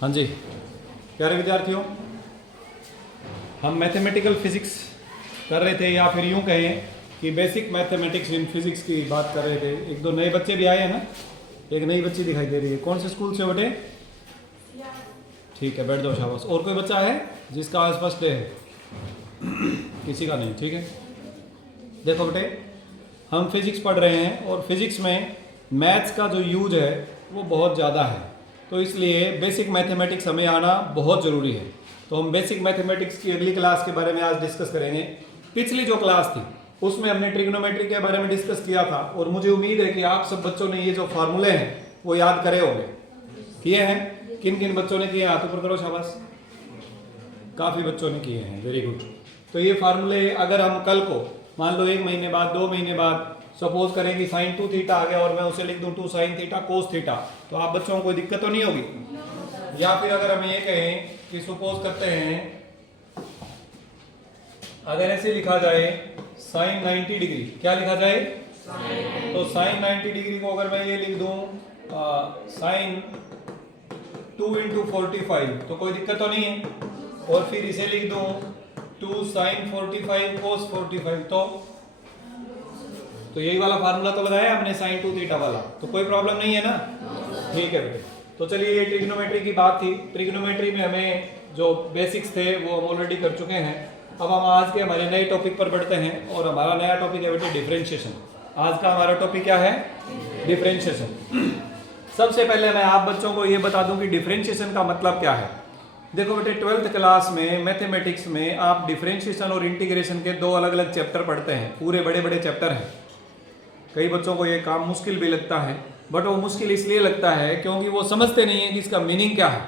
हाँ जी, प्यारे विद्यार्थियों, हम मैथमेटिकल फिजिक्स कर रहे थे, या फिर यूं कहें कि बेसिक मैथमेटिक्स इन फिजिक्स की बात कर रहे थे। एक दो नए बच्चे भी आए हैं ना, एक नई बच्ची दिखाई दे रही है। कौन से स्कूल से बेटे? ठीक है, बैठ जाओ, शाबाश। और कोई बच्चा है जिसका आज फर्स्ट डे है? किसी का नहीं, ठीक है। देखो बेटे, हम फिजिक्स पढ़ रहे हैं और फिजिक्स में मैथ्स का जो यूज है वो बहुत ज़्यादा है, तो इसलिए बेसिक मैथमेटिक्स हमें आना बहुत ज़रूरी है। तो हम बेसिक मैथमेटिक्स की अगली क्लास के बारे में आज डिस्कस करेंगे। पिछली जो क्लास थी उसमें हमने ट्रिग्नोमेट्री के बारे में डिस्कस किया था, और मुझे उम्मीद है कि आप सब बच्चों ने ये जो फार्मूले हैं वो याद करे होंगे। किए हैं? किन किन बच्चों ने किए? हाथ ऊपर करो, शाबाश। काफ़ी बच्चों ने किए हैं, वेरी गुड। तो ये फार्मूले अगर हम कल को मान लो 1 महीने बाद, 2 महीने बाद सपोज करें कि साइन 2 थीटा आ गया और मैं उसे लिख दूं 2 साइन थीटा कोस थीटा, तो आप बच्चों को कोई दिक्कत तो नहीं होगी। या फिर अगर हम ये कहें कि सपोज करते हैं अगर ऐसे लिखा जाए साइन 90 डिग्री, क्या लिखा जाए? तो साइन 90 डिग्री को अगर मैं ये लिख दूं साइन 2 इंटू 45, तो कोई दिक्कत तो नहीं है। और फिर इसे लिख दूं 2 साइन 45 कोस 45, तो यही वाला फार्मूला तो लगाया हमने साइन 2 थीटा वाला, तो कोई प्रॉब्लम नहीं है ना? ठीक है बेटे। तो चलिए, ये ट्रिग्नोमेट्री की बात थी। ट्रिग्नोमेट्री में हमें जो बेसिक्स थे वो हम ऑलरेडी कर चुके हैं। अब हम आज के हमारे नए टॉपिक पर बढ़ते हैं, और हमारा नया टॉपिक है बेटे डिफरेंशिएशन। आज का हमारा टॉपिक क्या है? डिफरेंशिएशन। सबसे पहले मैं आप बच्चों को ये बता दूं कि डिफरेंशिएशन का मतलब क्या है। देखो बेटे, 12th क्लास में मैथमेटिक्स में आप डिफरेंशिएशन और इंटीग्रेशन के 2 अलग अलग चैप्टर पढ़ते हैं। पूरे बड़े बड़े चैप्टर हैं। कई बच्चों को ये काम मुश्किल भी लगता है, बट वो मुश्किल इसलिए लगता है क्योंकि वो समझते नहीं है कि इसका मीनिंग क्या है।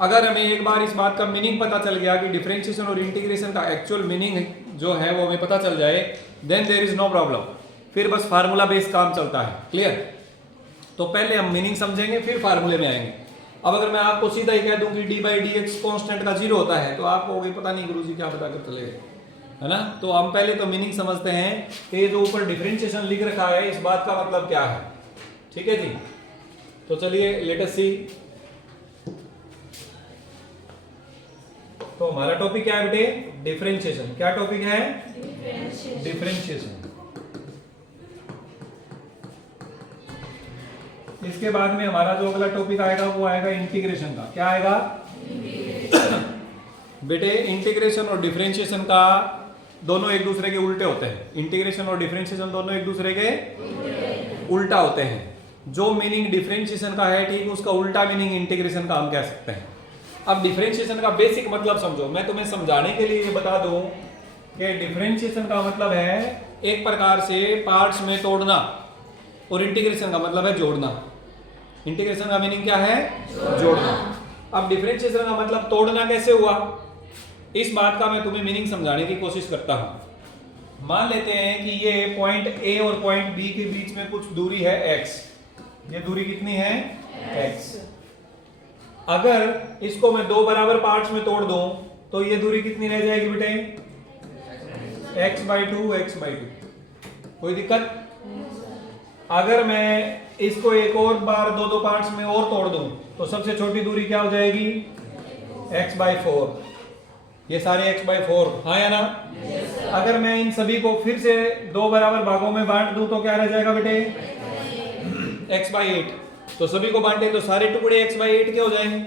अगर हमें एक बार इस बात का मीनिंग पता चल गया कि डिफरेंशिएशन और इंटीग्रेशन का एक्चुअल मीनिंग जो है वो हमें पता चल जाए, then there is no problem. फिर बस फार्मूला बेस्ड काम चलता है। क्लियर? तो पहले हम मीनिंग समझेंगे, फिर फार्मूले में आएंगे। अब अगर मैं आपको सीधा ही कह दूं कि D by D x constant का 0 होता है, तो आपको होगी पता नहीं गुरुजी क्या बता कर चले गए, है ना? तो हम पहले तो मीनिंग समझते हैं कि जो ऊपर डिफरेंशिएशन लिख रखा है इस बात का मतलब क्या है। ठीक है जी? तो चलिए लेट अस सी। तो हमारा टॉपिक क्या है बेटे? डिफरेंशिएशन। क्या टॉपिक है? डिफरेंशिएशन। इसके बाद में हमारा जो अगला टॉपिक आएगा वो आएगा इंटीग्रेशन का। क्या आएगा बेटे? इंटीग्रेशन और डिफरेंशिएशन का दोनों एक दूसरे के उल्टे होते हैं। इंटीग्रेशन और डिफरेंशिएशन दोनों एक दूसरे के उल्टा होते हैं। जो मीनिंग डिफरेंशिएशन का है, ठीक, उसका उल्टा मीनिंग इंटीग्रेशन का हम कह सकते हैं। अब डिफरेंशिएशन का बेसिक मतलब समझो। मैं तुम्हें समझाने के लिए ये बता दूं कि डिफरेंशिएशन का मतलब है एक प्रकार से पार्ट्स में तोड़ना, और इंटीग्रेशन का मतलब है जोड़ना। इंटीग्रेशन का मीनिंग क्या है? जोड़ना। अब डिफरेंशिएशन का मतलब तोड़ना कैसे हुआ, इस बात का मैं तुम्हें मीनिंग समझाने की कोशिश करता हूं। मान लेते हैं कि ये पॉइंट ए और पॉइंट बी के बीच में कुछ दूरी है x। ये दूरी कितनी है? x। अगर इसको मैं 2 बराबर पार्ट्स में तोड़ दूं तो ये दूरी कितनी रह जाएगी बेटे? x/2 x/2। कोई दिक्कत? अगर मैं इसको एक और बार 2 पार्ट्स में और तोड़ दूं तो सबसे छोटी दूरी क्या हो जाएगी? x/4। ये सारे x/4, हाँ या ना? अगर मैं इन सभी को फिर से 2 बराबर भागों में बांट दूं तो क्या रह जाएगा बेटे? x/8। तो सभी को बांटे तो सारे टुकड़े x/8 के हो जाएंगे।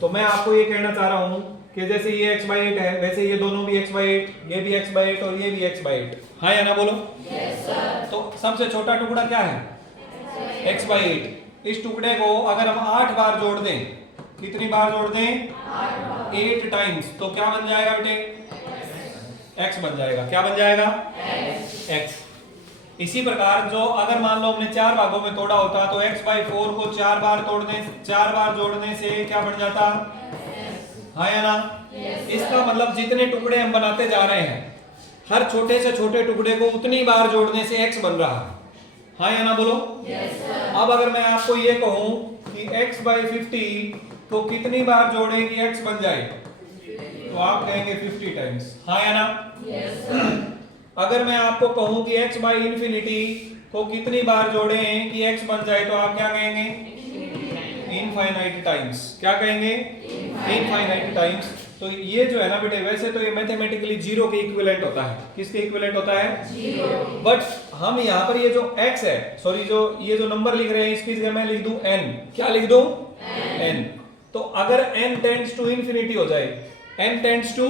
तो मैं आपको ये कहना चाह रहा हूं कि जैसे ये x/8 है, वैसे ये दोनों भी x/8, ये भी x/8 और ये भी x/8, हाँ या ना? बोलो। yes, sir। तो सबसे छोटा टुकड़ा क्या है? x/8। इस टुकड़े को अगर हम 8 बार जोड़ दें, कितनी बार जोड़ दें? 8 टाइम्स, तो क्या बन जाएगा बेटे? x बन जाएगा। क्या बन जाएगा? x। इसी प्रकार जो अगर मान लो हमने 4 भागों में तोड़ा होता तो x/4 को 4 बार जोड़ने से क्या बन जाता? हाँ या ना? इसका मतलब जितने टुकड़े हम बनाते जा रहे हैं, हर छोटे से छोटे टुकड़े को उतनी बार जोड़ने से x बन रहा है। हाँ या ना? बोलो। अब अगर मैं आपको ये कहूं कि x/50 तो कितनी बार जोड़े कि x बन जाए, तो आप कहेंगे 50 टाइम्स, हाँ या ना? अगर मैं आपको कहूं कि x/∞ को कितनी बार जोड़े कि x बन जाए, तो आप क्या कहेंगे? इनफाइनाइट टाइम्स, क्या कहेंगे? Infinite times. तो ये जो है ना बेटे, वैसे तो ये मैथमेटिकली जीरो के इक्विवेलेंट होता है। किसके इक्विवेलेंट होता है? जीरो। बट हम यहाँ पर ये जो x है, सॉरी जो ये जो नंबर लिख रहे हैं इसकी जगह मैं लिख दूं n। क्या लिख दूं? n। तो अगर n टेंड्स टू इंफिनिटी हो जाए, n टेंड्स टू,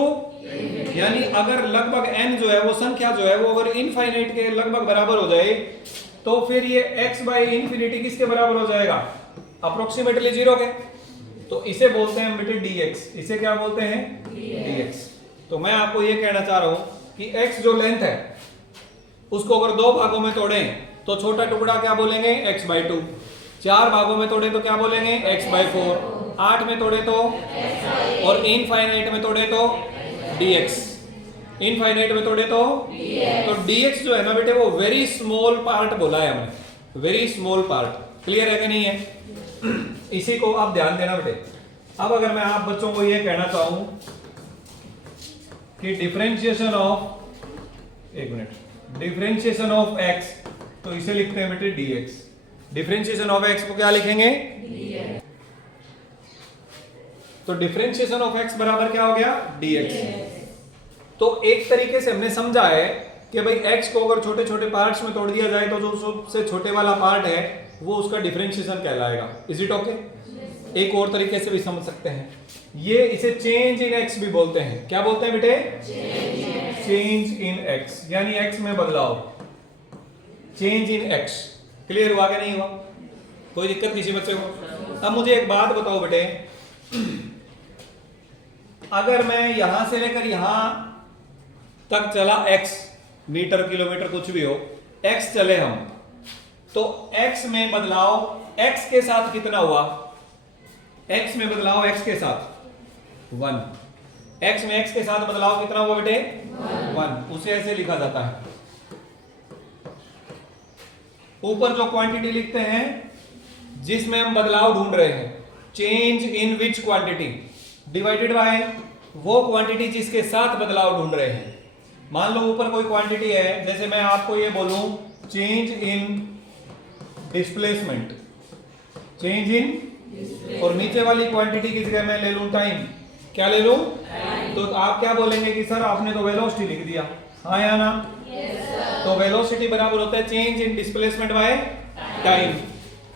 यानी अगर लगभग n जो है वो संख्या जो है वो अगर इनफाइनाइट के लगभग बराबर हो जाए, तो फिर ये x बाई इंफिनिटी किसके बराबर हो जाएगा? अप्रोक्सीमेटली जीरो के। तो इसे बोलते हैं बेटे dx। इसे क्या बोलते हैं? dx। तो मैं आपको ये कहना चाह रहा हूं कि x जो लेंथ है उसको अगर दो भागों में तोड़ें तो छोटा टुकड़ा क्या बोलेंगे? x by 2। चार भागों में तोड़े तो क्या बोलेंगे? x by 4। 8 में तोड़े तो, और इनफाइनाइट में तोड़े तो dx। इनफाइनाइट में तोड़े तो dx जो है ना बेटे वो वेरी स्मॉल पार्ट बोला है हमने, वेरी स्मॉल पार्ट। क्लियर है कि नहीं है? इसी को आप ध्यान देना बेटे। अब अगर मैं आप बच्चों को ये कहना चाहूं कि डिफरेंशिएशन ऑफ, एक मिनट, डिफरेंशिएशन ऑफ x, तो इसे लिखते हैं बेटे dx। डिफरेंशिएशन ऑफ x को क्या लिखेंगे? dx। तो डिफरेंशिएशन ऑफ x बराबर क्या हो गया? dx। तो एक तरीके से हमने समझा है कि भाई x को अगर छोटे छोटे पार्ट्स में तोड़ दिया जाए तो जो सबसे छोटे वाला पार्ट है वो उसका डिफरेंशिएशन कहलाएगा। Is it okay? एक और तरीके से भी समझ सकते हैं, ये इसे चेंज इन x भी बोलते हैं। क्या बोलते हैं बेटे? चेंज इन x, यानी x में बदलाव, चेंज इन x। क्लियर हुआ कि नहीं हुआ? कोई दिक्कत किसी बच्चे को? अब मुझे एक बात बताओ बेटे, अगर मैं यहां से लेकर यहां तक चला x, मीटर किलोमीटर कुछ भी हो, x चले हम, तो x में बदलाव x के साथ कितना हुआ? x में बदलाव x के साथ 1। x में x के साथ बदलाव कितना हुआ बेटे? 1। उसे ऐसे लिखा जाता है, ऊपर जो क्वांटिटी लिखते हैं जिसमें हम बदलाव ढूंढ रहे हैं, change in which quantity, divided by वो क्वांटिटी जिसके साथ बदलाव ढूंढ रहे हैं। मान लो ऊपर कोई क्वांटिटी है, जैसे मैं आपको ये बोलूं change in displacement, change in, और नीचे वाली क्वांटिटी की जगह मैं ले लूं टाइम। क्या ले लूं? तो आप क्या बोलेंगे कि सर आपने तो वेलोसिटी लिख दिया, हाँ या ना? तो वेलोसिटी बराबर होता है change in displacement by time.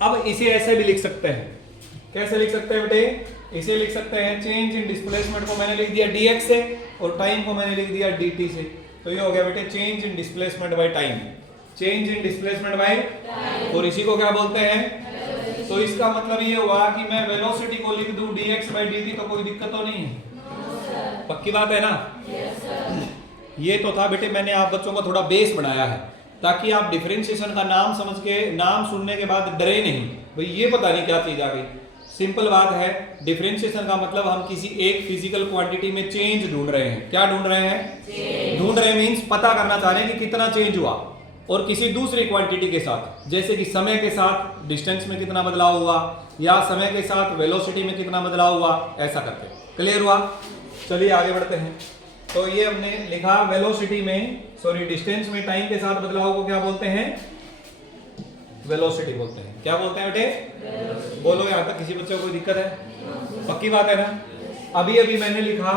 अब इसे ऐसे भी लिख सकते हैं, कैसे लिख सकते हैं बेटे? इसे लिख सकते हैं चेंज इन डिस्प्लेसमेंट को मैंने लिख दिया dx से और टाइम को मैंने लिख दिया dt से। तो ये हो गया बेटे change in displacement by time, change in displacement bye, और इसी को क्या बोलते हैं? तो इसका मतलब ये हुआ कि मैं वेलोसिटी को लिख दूं dx बाय dt तो कोई दिक्कत तो नहीं है? पक्की बात है ना? ये तो था बेटे, मैंने आप बच्चों को थोड़ा बेस बनाया है ताकि आप डिफरेंशिएशन का नाम समझ के, नाम सुनने के बाद डरे नहीं भाई ये पता नहीं क्या चीज आ गई। सिंपल बात है, डिफरेंशिएशन का मतलब हम किसी एक फिजिकल क्वांटिटी में चेंज ढूंढ रहे हैं। क्या ढूंढ रहे हैं? ढूंढ रहे मींस पता करना चाह रहे हैं कि कितना चेंज हुआ, और किसी दूसरी क्वांटिटी के साथ, जैसे कि समय के साथ डिस्टेंस में कितना बदलाव हुआ, या समय के साथ वेलोसिटी में कितना बदलाव हुआ, ऐसा करके। क्लियर हुआ? चलिए आगे बढ़ते हैं। तो ये हमने लिखा वेलोसिटी में, सॉरी डिस्टेंस में टाइम के साथ बदलाव को क्या बोलते हैं? वेलोसिटी बोलते हैं। क्या बोलते हैं बेटे? बोलो यहां तक किसी बच्चे को कोई दिक्कत है? पक्की बात है ना? अभी अभी मैंने लिखा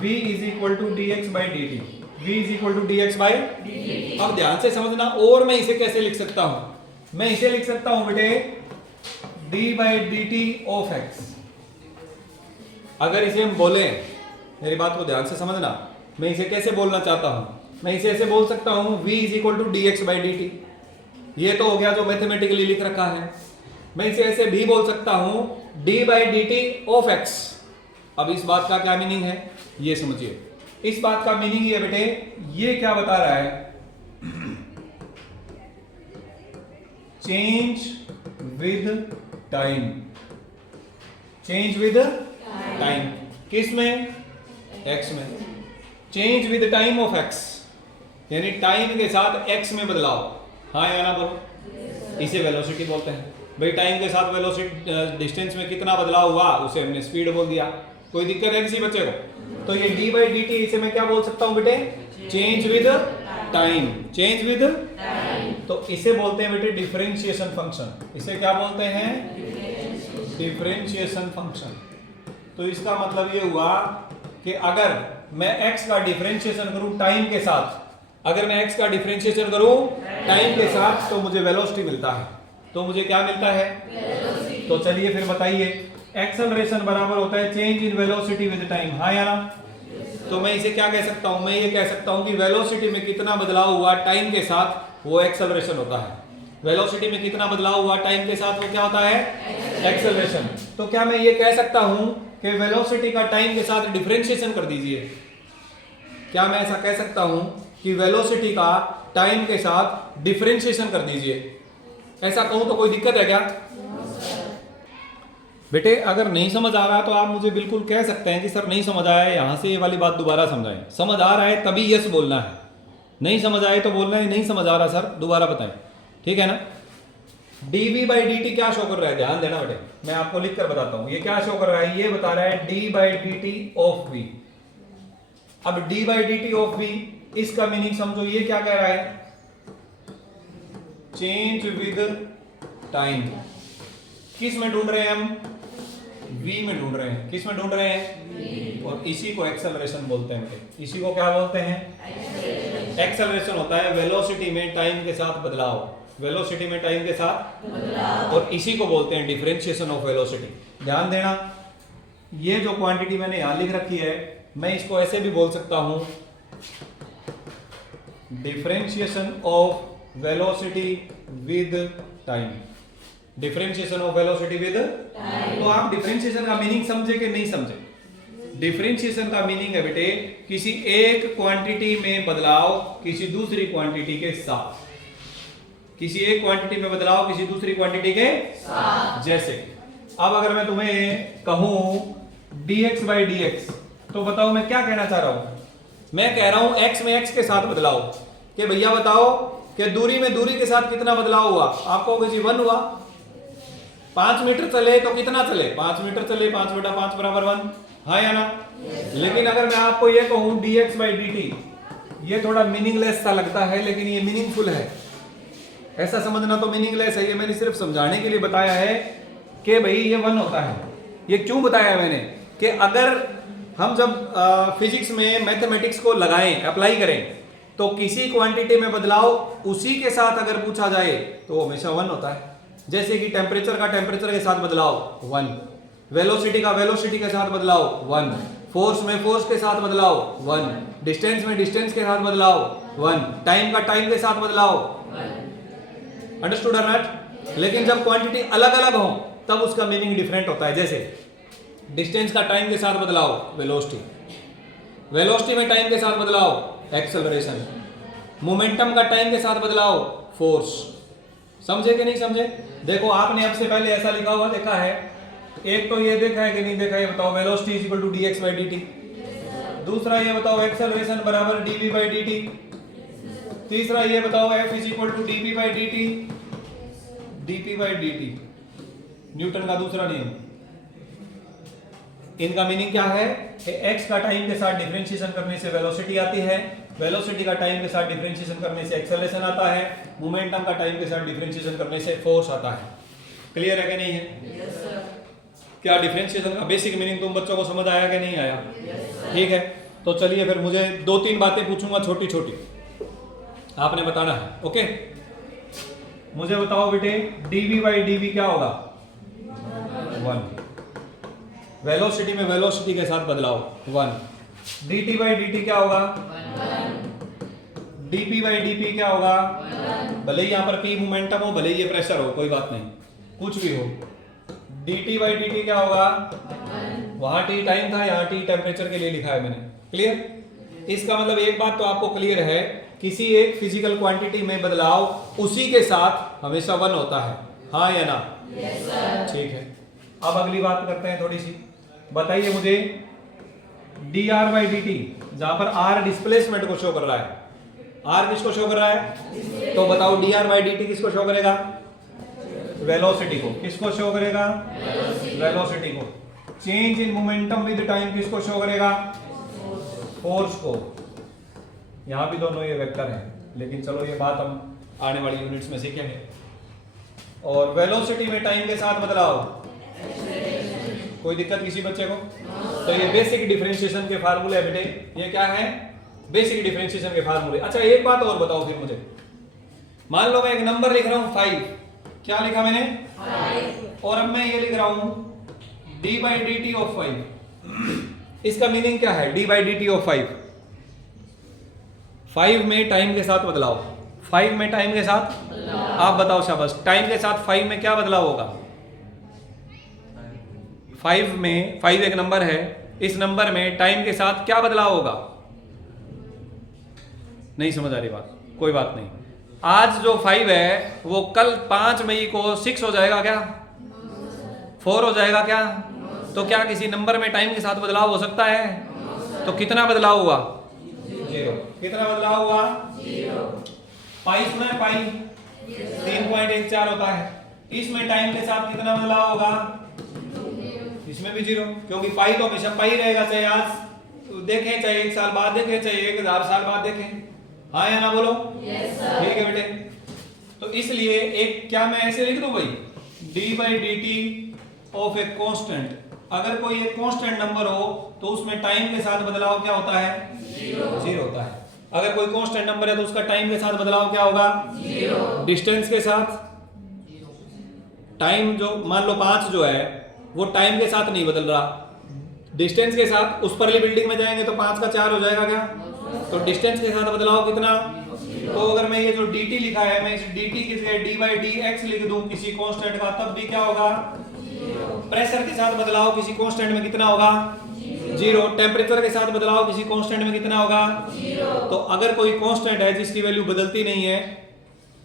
v is equal to dx by dt, v is equal to dx by dt। अब ध्यान से समझना, और मैं इसे कैसे लिख सकता हूं? मैं इसे लिख सकता हूं बेटे d by dt of x। अगर इसे हम बोले, मेरी बात को ध्यान से समझना, मैं इसे कैसे बोलना चाहता हूं? मैं इसे ऐसे बोल सकता हूं v is equal to dx by dt। ये तो हो गया जो मैथमेटिकली लिख रखा है। मैं इसे ऐसे भी बोल सकता हूं d by dt of x। अब इस बात का क्या मीनिंग है ये समझिए। इस बात का मीनिंग ये बेटे, ये क्या बता रहा है? Change with time, change with time. किस में? x में। Change with time of x, यानी टाइम के साथ x में बदलाव। हाँ या ना बोलो? इसे वेलोसिटी बोलते हैं। भाई टाइम के साथ वेलोसिटी, डिस्टेंस में कितना बदलाव हुआ उसे हमने स्पीड बोल दिया। कोई दिक्कत है किसी बच्चे को? तो ये d बाई dt, इसे मैं क्या बोल सकता हूं बेटे? Change with time, change with time. तो इसे बोलते हैं बेटे डिफरेंशिएशन फंक्शन। इसे क्या बोलते हैं? Differentiation function. तो इसका मतलब ये हुआ कि अगर मैं x का डिफरेंशिएशन करूं टाइम के साथ, अगर मैं x का डिफरेंशिएशन करूं टाइम के साथ तो मुझे वेलोसिटी मिलता है। तो मुझे क्या मिलता है? वेलोसिटी। तो चलिए फिर बताइए, एक्सेलरेशन बराबर होता है change in velocity with time, हाँ या ना? तो मैं इसे क्या कह सकता हूं? मैं ये कह सकता हूं कि वेलोसिटी में कितना बदलाव हुआ टाइम के साथ वो एक्सेलरेशन होता है। वेलोसिटी में कितना बदलाव हुआ टाइम के साथ वो क्या होता है? एक्सेलरेशन। तो क्या मैं ये कह सकता हूं कि वेलोसिटी का टाइम के साथ डिफरेंशिएशन कर दीजिए? क्या मैं ऐसा कह सकता हूं कि वेलोसिटी का टाइम के साथ डिफरेंशिएशन कर दीजिए? ऐसा कहूं तो कोई दिक्कत है क्या? बेटे अगर नहीं समझ आ रहा तो आप मुझे बिल्कुल कह सकते हैं कि सर नहीं समझ आया है, यहां से ये वाली बात दोबारा समझाएं। समझ आ रहा है तभी यस बोलना है, नहीं समझ आए तो बोलना है नहीं समझ आ रहा सर, दोबारा बताएं, ठीक है ना? dv/dt क्या शो कर रहा है? ध्यान देना बेटे, मैं आपको लिख कर बताता हूं। ये क्या शो कर रहा है? ये बता रहा है d/dt ऑफ v। अब d/dt ऑफ v, इसका मीनिंग समझो, ये क्या कह रहा है? Change with time. किस में ढूंढ रहे हैं हम? v में ढूंढ रहे हैं। किस में ढूंढ रहे हैं? और इसी को एक्सेलरेशन बोलते हैं। इसी को क्या बोलते हैं? एक्सेलरेशन होता है वेलोसिटी में टाइम के साथ बदलाव, वेलोसिटी में टाइम के साथ बदलाव, और इसी को बोलते हैं डिफरेंशिएशन ऑफ वेलोसिटी। ध्यान देना, ये जो क्वांटिटी मैंने यहां लिख रखी है, मैं इसको ऐसे भी बोल सकता हूं, differentiation of velocity with time. Differentiation of velocity with time. तो आप डिफरेंशिएशन का मीनिंग समझे कि नहीं समझे? डिफरेंशिएशन का मीनिंग है बेटे किसी एक क्वांटिटी में बदलाव किसी दूसरी क्वांटिटी के साथ, किसी एक क्वांटिटी में बदलाव किसी दूसरी क्वांटिटी के साथ। जैसे अब अगर मैं तुम्हें कहूं dx/dx, तो बताओ मैं क्या कहना चाह रहा हूं? मैं कह रहा हूं x में x के साथ बदलाव, कि भैया बताओ कि दूरी में दूरी के साथ कितना बदलाव हुआ? आप कहोगे जी 1 हुआ। 5 मीटर चले तो कितना चले? 5 मीटर चले, 5/5 बराबर 1, हाँ या ना? लेकिन अगर मैं आपको ये कहूं dx/dt, ये थोड़ा मीनिंगलेस सा लगता है लेकिन ये मीनिंगफुल है। ऐसा समझना तो मीनिंगलेस है, ये मैंने सिर्फ समझाने के लिए बताया है कि भाई ये 1 होता है। ये क्यों बताया है मैंने? कि अगर हम जब फिजिक्स में मैथमेटिक्स को लगाएं, अप्लाई करें, तो किसी क्वांटिटी में बदलाव उसी के साथ अगर पूछा जाए तो हमेशा 1 होता है। जैसे कि टेम्परेचर का टेम्परेचर के साथ बदलाव 1, वेलोसिटी का वेलोसिटी के साथ बदलाव 1, फोर्स में फोर्स के साथ बदलाव 1, डिस्टेंस में डिस्टेंस के साथ बदलाव 1, टाइम का टाइम के साथ बदलाव 1। अंडरस्टूड और नॉट? लेकिन जब क्वांटिटी अलग अलग हो तब उसका मीनिंग डिफरेंट होता है। जैसे डिस्टेंस का टाइम के साथ बदलाव वेलोसिटी, वेलोसिटी में टाइम के साथ बदलाव एक्सेलरेशन, मोमेंटम का टाइम के साथ बदलाव फोर्स। समझे कि नहीं समझे? देखो आपने अब से पहले ऐसा लिखा हुआ देखा है, एक तो ये देखा है कि नहीं देखा? ये बताओ, velocity is equal to dx/dt। दूसरा ये बताओ एक्सेलरेशन बराबर dv/dt। तीसरा ये बताओ f is equal to dp/dt, dp/dt, Newton का दूसरा नियम। इनका मीनिंग क्या है कि x का टाइम के साथ डिफरेंशिएशन करने से वेलोसिटी आती है, वेलोसिटी का टाइम के साथ डिफरेंशिएशन करने से एक्सेलरेशन आता है, मोमेंटम का टाइम के साथ डिफरेंशिएशन करने से फोर्स आता है। क्लियर है कि नहीं है? yes, sir. क्या डिफरेंशिएशन का बेसिक मीनिंग तुम बच्चों को समझ आया कि नहीं आया? yes, ठीक है, तो चलिए फिर मुझे 2-3 बातें पूछूंगा छोटी छोटी, आपने बताना है। ओके, मुझे बताओ बेटे dv/dv क्या होगा? 1। वेलोसिटी में वेलोसिटी के साथ बदलाव 1। dt/dt क्या होगा? 1। dp/dp क्या होगा? 1। भले ही यहाँ पर p मोमेंटम हो, भले ही ये प्रेशर हो, कोई बात नहीं, कुछ भी हो। dt/dt क्या होगा? 1। वहां t टाइम था, यहाँ t टेम्परेचर के लिए लिखा है मैंने। क्लियर? इसका मतलब एक बात तो आपको क्लियर है, किसी एक फिजिकल क्वांटिटी में बदलाव उसी के साथ हमेशा 1 होता है, हाँ या ना? yes, sir. ठीक है, अब अगली बात करते हैं थोड़ी सी। बताइए मुझे dr/dt, जहां पर r डिस्प्लेसमेंट को शो कर रहा है, r किसको शो कर रहा है? तो बताओ dr/dt किसको शो करेगा? वेलोसिटी को। किसको शो करेगा? वेलोसिटी को। Change in momentum with time किसको शो करेगा? फोर्स को। यहां भी दोनों ये वेक्टर हैं, लेकिन चलो ये बात हम आने वाली यूनिट्स में सीखेंगे। और वेलोसिटी में टाइम के साथ बदलाव कोई दिक्कत किसी बच्चे को? तो ये बेसिक डिफरेंशिएशन के फार्मूले है बेटे, ये क्या है? बेसिक डिफरेंशिएशन के फार्मूले। अच्छा एक बात और बताओ फिर मुझे, मान लो मैं एक नंबर लिख रहा हूँ 5, क्या लिखा मैंने? 5। और अब मैं ये लिख रहा हूँ d/dt ऑफ 5। इसका मीनिंग क्या है? d/dt ऑफ 5, 5 में टाइम के साथ बदलाव, 5 में टाइम के साथ, आप बताओ शाबाश, टाइम के साथ 5 में क्या बदलाव होगा? 5 में, 5 एक नंबर है, इस नंबर में टाइम के साथ क्या बदलाव होगा? नहीं समझ आ रही बात? कोई बात नहीं, आज जो 5 है वो कल 5 मई को 6 हो जाएगा क्या? 4 हो जाएगा क्या? तो क्या किसी नंबर में टाइम के साथ बदलाव हो सकता है? तो कितना बदलाव हुआ? 0। कितना बदलाव हुआ? 0। पाई सुना है? पाई 3.14 होता है, इसमें टाइम के साथ कितना बदलाव होगा? इसमें भी 0, क्योंकि पाई तो हमेशा पाई रहेगा, चाहे आज देखें, चाहे 1 साल बाद देखें, चाहे 1000 साल बाद देखें। हाँ या ना बोलो? yes, ठीक है बेटे। तो इसलिए एक क्या मैं ऐसे लिख दूं भाई, d/dt ऑफ ए कांस्टेंट, अगर कोई एक कांस्टेंट नंबर हो तो उसमें टाइम के साथ बदलाव क्या होता है? 0 होता है। अगर कोई कांस्टेंट नंबर है तो उसका टाइम के साथ बदलाव क्या होगा? 0। डिस्टेंस के साथ, टाइम जो मान लो 5 जो है वो टाइम के साथ नहीं बदल रहा, डिस्टेंस के साथ। उस परली बिल्डिंग में जाएंगे तो 5 का 4 हो जाएगा क्या? तो डिस्टेंस के साथ बदलाव कितना? तो अगर मैं ये जो dt लिखा है, मैं इस dt की जगह d/dx लिख दूं किसी कांस्टेंट का, तब भी क्या होगा? 0। प्रेशर के साथ बदलाव किसी कांस्टेंट में कितना होगा? 0। टेम्परेचर के साथ बदलाव किसी कांस्टेंट में कितना होगा? 0। तो अगर कोई कांस्टेंट है जिसकी वैल्यू बदलती नहीं है,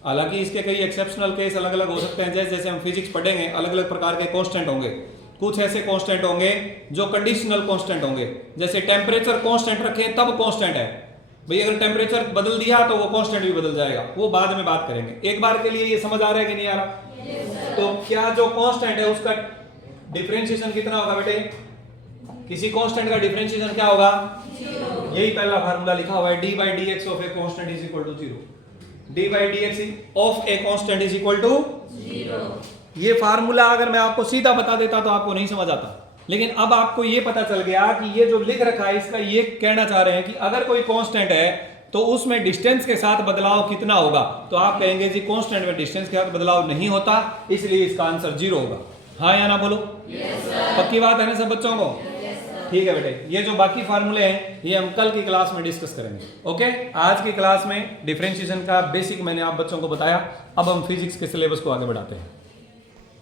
हालांकि इसके कई एक्सेप्शनल केस अलग अलग हो सकते हैं, जैसे जैसे हम फिजिक्स पढ़ेंगे अलग अलग प्रकार के कांस्टेंट होंगे। कुछ ऐसे कांस्टेंट होंगे जो कंडीशनल कांस्टेंट होंगे, जैसे टेम्परेचर कांस्टेंट रखें तब कांस्टेंट है भाई, अगर टेम्परेचर बदल दिया तो वो कांस्टेंट भी बदल जाएगा, वो बाद में बात करेंगे। एक बार के लिए ये समझ आ रहा है कि नहीं आ रहा? yes, तो क्या जो कांस्टेंट है उसका डिफरेंशिएशन कितना होगा बेटे? किसी कांस्टेंट का डिफरेंशिएशन क्या होगा? 0। यही पहला फार्मूला लिखा हुआ है, d/dx of a constant is equal to 0। d/dx of a constant is equal to 0। ये फार्मूला अगर मैं आपको सीधा बता देता तो आपको नहीं समझ आता, लेकिन अब आपको ये पता चल गया कि ये जो लिख रखा है इसका ये कहना चाह रहे हैं कि अगर कोई कांस्टेंट है तो उसमें डिस्टेंस के साथ बदलाव कितना होगा? तो आप कहेंगे जी कांस्टेंट में डिस्टेंस के साथ बदलाव नहीं होता, इसलिए इसका आंसर 0 होगा। हाँ या ना बोलो? yes, पक्की बात है ना सब बच्चों को? yes, ठीक है बेटे, ये जो बाकी फार्मूले हैं ये हम कल की क्लास में डिस्कस करेंगे। ओके, आज की क्लास में डिफरेंशिएशन का बेसिक मैंने आप बच्चों को बताया, अब हम फिजिक्स के सिलेबस को आगे बढ़ाते हैं।